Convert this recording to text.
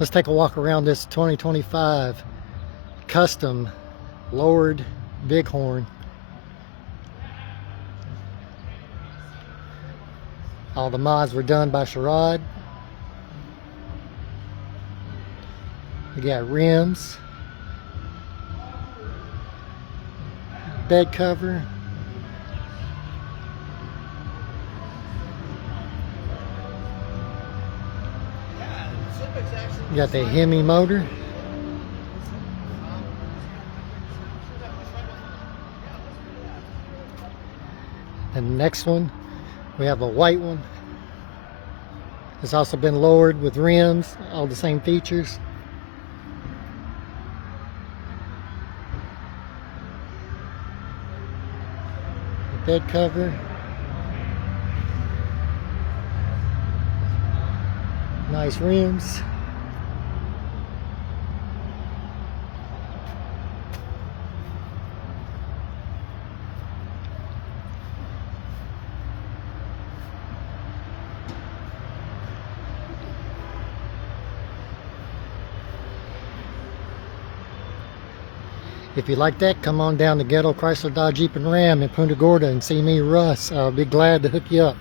Let's take a walk around this 2025 custom lowered Bighorn. All the mods were done by Sherrod. We got rims, bed cover, we got the Hemi motor. And the next one, we have a white one. It's also been lowered with rims, all the same features. The bed cover. Nice rims. If you like that, come on down to Ghetto Chrysler Dodge Jeep and Ram in Punta Gorda and see me, Russ. I'll be glad to hook you up.